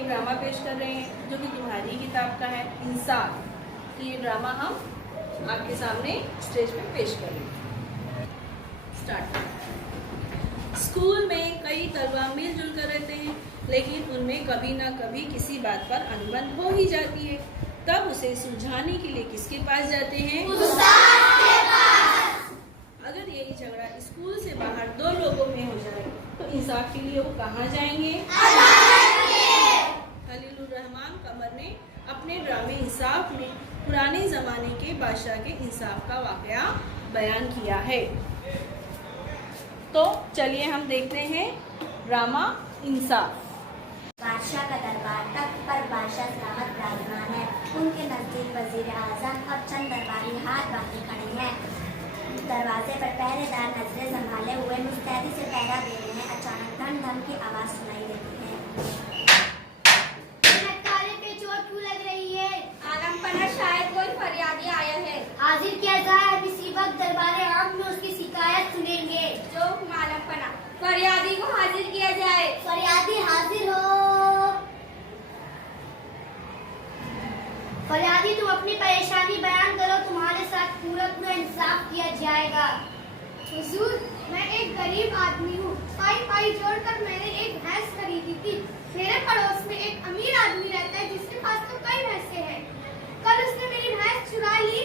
एक ड्रामा पेश कर रहे हैं जो कि तुम्हारी किताब का है, इंसाफ। तो ये ड्रामा हम आपके सामने स्टेज पे पेश कर रहे हैं। स्टार्ट। स्कूल में कई तलबा मिलजुल कर रहते हैं, लेकिन उनमें कभी ना कभी किसी बात पर अनबन हो ही जाती है। तब उसे सुलझाने के लिए किसके पास जाते हैं? उस्ताद के पास। अगर यही झगड़ा स्कूल से बाहर दो लोगों में हो जाए तो इंसाफ के लिए वो कहाँ जाएंगे? खलीलुर रहमान कमर ने अपने ड्रामे इंसाफ में पुराने जमाने के बादशाह के इंसाफ का वाकया बयान किया है। तो चलिए हम देखते हैं ड्रामा इंसाफ। बादशाह का दरबार, तख्त पर बादशाह सलामत विराजमान है। उनके नजदीक वजीर आजम और चंद दरबारी हाथ बांधे खड़े हैं। दरवाजे पर पहरेदार नजरें संभाले हुए मुस्तैदी से पहरा दे रहे हैं। अचानक धम धम की आवाज सुनाई देती है। पे चोट क्यों लग रही है? आलमपना, शायद कोई फरियादी आया है। हाजिर किया जाए। इसी वक्त दरबार आम में उसकी शिकायत सुनेंगे। जो आलमपना, फरियादी को हाजिर किया जाए। फरियादी हाजिर हो। फरियादी, तुम अपनी परेशानी बयान करो। तुम्हारे साथ पूरा इंसाफ किया जाएगा। हुजूर, मैं एक गरीब आदमी हूँ। पाई जोड़कर मैंने एक भैंस खरीदी थी। मेरे पड़ोस में एक अमीर आदमी रहता है जिसके पास तो कई भैंसे हैं। कल उसने मेरी भैंस चुरा ली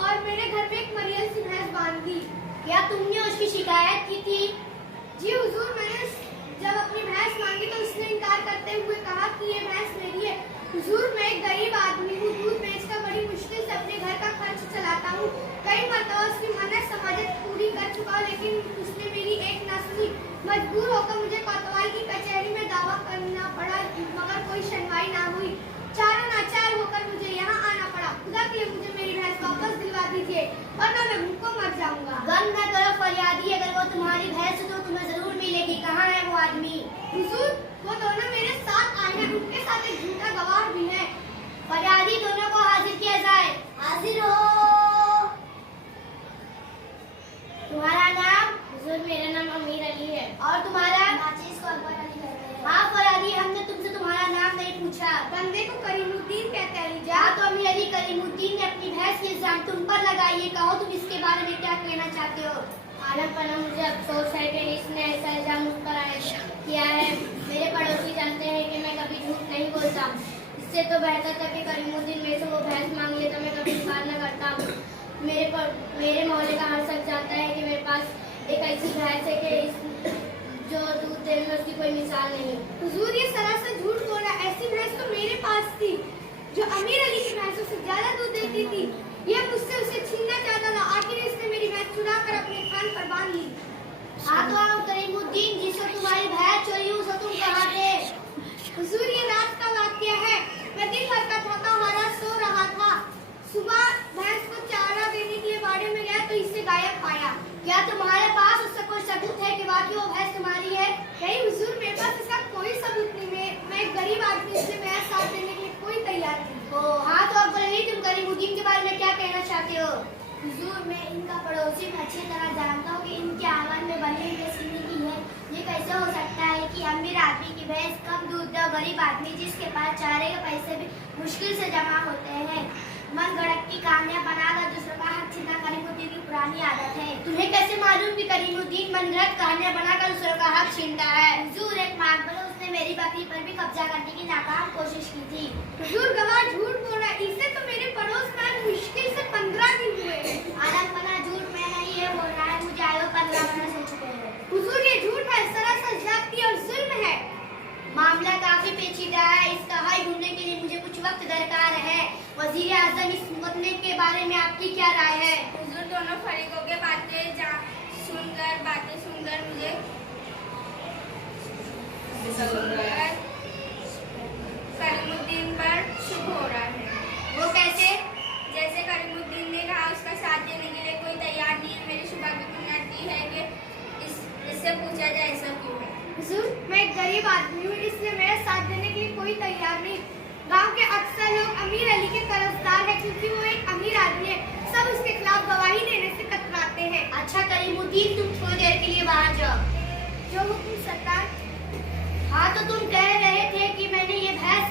और मेरे घर में एक मरियल सी भैंस बांध दी। क्या तुमने उसकी शिकायत की थी? जी हुजूर, मैंने जब अपनी भैंस मांगी तो उसने इनकार करते हुए कहा कि ये भैंस मेरी है। हुजूर, मैं एक गरीब आदमी हूँ। दूध बेचकर बड़ी मुश्किल से अपने घर का खर्च चलाता हूँ। कई मरतबा उसकी मन्नत समाजत पूरी कर चुका, लेकिन उसने मेरी एक न सुनी। मजबूर होकर मुझे कोतवाल की कचहरी में दावा करना पड़ा, मगर कोई सुनवाई ना हुई। चारों नाचार होकर मुझे यहाँ आना पड़ा। खुदा के लिए मुझे मेरी भैंस वापस दिलवा दीजिए, वरना मैं भूख को मर जाऊंगा। गम न करो फरियादी, अगर वो तुम्हारी भैंस है तो तुम्हें जरूर मिलेगी। कहाँ है वो आदमी? हुजूर, वो दोनों मेरे साथ आए हैं। उनके साथ एक झूठा गवाह भी है। फरियादी, दोनों को हाजिर किया जाए। हाजिर हो। तुम्हारा नाम? हुजूर, मेरा नाम अमीर अली है। और तुम्हारा? नाचिस को अकबर अली कहते हैं। हाँ फरियादी, हमने तुमसे तुम्हारा नाम नहीं पूछा। बंदे को करीमुद्दीन कहते हैं। हाँ, तो अमीर अली करीमुद्दीन ने अपनी भैंस के इल्जाम तुम पर लगाई। कहो तुम इसके बारे में क्या कहना चाहते हो? आलमपना, मुझे अफसोस है कि इसने ऐसा इल्जाम मुझ पर किया है। मेरे पड़ोसी जानते हैं कि मैं कभी झूठ नहीं बोलता। इससे तो बेहतर था कि करीमुद्दीन मेरे से वो भैंस मांग लेता, मैं कभी इनकार न करता। मेरे मोहल्ले का हर शख्स जानता है कि मेरे पास एक ऐसी भैंस है कि जो दूध देने में उसकी कोई मिसाल नहीं। हुजूर, ये सरासर झूठ बोल रहा है। ऐसी भैंस तो मेरे पास थी जो अमीर अली की भैंसों से ज्यादा दूध देती थी। यह मुझसे उसे छीनना चाहता था। आखिर इसने मेरी भैंस चुरा कर अपने कान पर बांध ली। हाँ, तो आओ करीमुद्दीन, जिसको तुम्हारी भैंस चोरी उसे तुम कहाँ थे? हुजूर, ये रात का वाकया है। मैं दिन भर का थका हारा सो रहा था। सुबह भैंस को चारा देने के लिए बाड़े में गया तो इसे गायब पाया। क्या तुम्हारे पास उससे कोई सबूत है कि वाकई वो भैंस तुम्हारी है? नहीं हुजूर, मेरे पास इसका कोई सबूत नहीं। मैं एक गरीब आदमी, इसलिए मेरा साथ देने के लिए कोई तैयार नहीं। हाँ, तो अब बोलिए, तुम करीमुद्दीन के बारे में क्या कहना चाहते हो? हुजूर, मैं इनका पड़ोसी अच्छी तरह जानता हूँ कि इनके आंगन में बनी हुई सिनी की है। ये कैसे हो सकता है कि अमीर आदमी की भैंस कम दूध दे, गरीब आदमी जिसके पास चारे के पैसे भी मुश्किल से जमा होते हैं, मन गढ़ंत की कहानियां बनाकर दूसरों का हक छीनना करीमुद्दीन की पुरानी आदत है। तुम्हें कैसे मालूम कि करीमुद्दीन मन गढ़ंत कहानियां बनाकर दूसरों का हक छीनता है? हुजूर, एक माकबल उसने मेरी बकरी पर भी कब्जा करने की नाकाम कोशिश की थी। हुजूर, गवाह झूठ बोल रहा है। इससे तो मेरे पड़ोस में मुश्किल से 15 दिन हुए। आलमपना, झूठ में नहीं है बोल रहा है, मुझे आए 15 वर्ष हो चुके हैं। हुजूर, ये झूठ है, सरासर ज्यादती और जुल्म है। मामला काफी पेचीदा है। इसका हल ढूंढने के लिए मुझे कुछ वक्त दरकार है। वजीर आजम, इस मुकदमे के बारे में आपकी क्या राय है? हुजूर, दोनों फरीकों के बातें सुनकर मुझे करीमुद्दीन पर शुभ हो रहा है। वो कैसे? जैसे करीमुद्दीन ने कहा उसका साथ देने के लिए कोई तैयार नहीं है। मेरी शुभ की बुनियादी है कि इससे पूछा जाए ऐसा क्यों है। हुजूर, मैं एक गरीब आदमी हूँ, इसलिए मेरा साथ देने के लिए कोई तैयार नहीं। गांव के अक्सर लोग अमीर अली के तरफदार हैं क्योंकि वो एक अमीर आदमी है। सब उसके खिलाफ गवाही देने से कतराते हैं। अच्छा करीमुद्दीन, तुम थोड़ी देर के लिए बाहर जाओ। जो हुक्म सरकार। हाँ, तो तुम कह रहे थे कि मैंने ये भैंस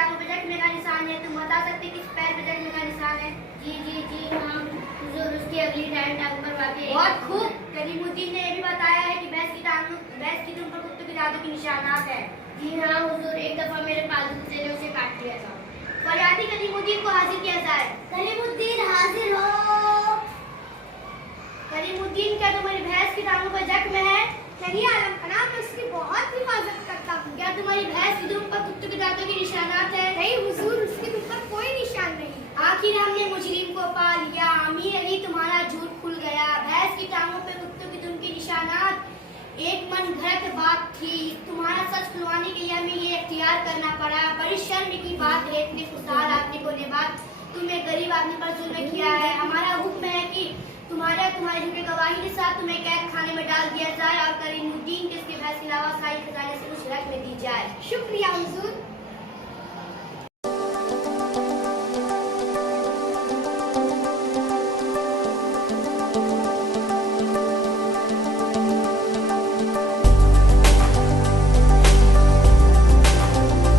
टांगों पे जख्म का निशान है। तुम बता सकते किस पैर पे जख्म का निशान है? जी जी जी हाँ हुजूर, उसकी अगली दाएं टांग पर वाकई बहुत खूब। करीमुद्दीन ने यह भी बताया है कि भैंस की दुम पर कुत्तों के दांतों के निशानात है। जी हाँ हुजूर, एक दफा मेरे पालतू कुत्ते ने उसे काट लिया था। फरियादी करीमुद्दीन को हाजिर किया जाए। करीमुद्दीन हाजिर हो। करीमुद्दीन, क्या तुम्हारी भैंस की टांगों पर जख्म है? नहीं आलम खाना, मैं उसकी बहुत हिफाजत करता हूँ। क्या तुम्हारी भैंस की दुम पर कुत्तों के दांतों के निशानात है? नहीं हुजूर, उसकी दुम पर कोई निशान नहीं। आखिर हमने मुजरिम को पा लिया। अमीर अली, तुम्हारा झूठ खुल गया। भैंस की टांगों पे कुत्तों की दुम के निशानात एक मन घड़त बात थी। तुम्हारा सच खुलवाने के लिए हमें ये इख्तियार करना पड़ा। बड़ी शर्म की बात है, इतने खुशहाल आदमी को ने बात तुम्हें गरीब आदमी पर जुल्म किया है। हमारा हुक्म है कि तुम्हारे झूठे गवाही के साथ तुम्हें कैद खाने में डाल दिया जाए और करीमुद्दीन के इसके भैंस के अलावा सारी खजाने से कुछ रख में दी जाए। शुक्रिया हुजूर।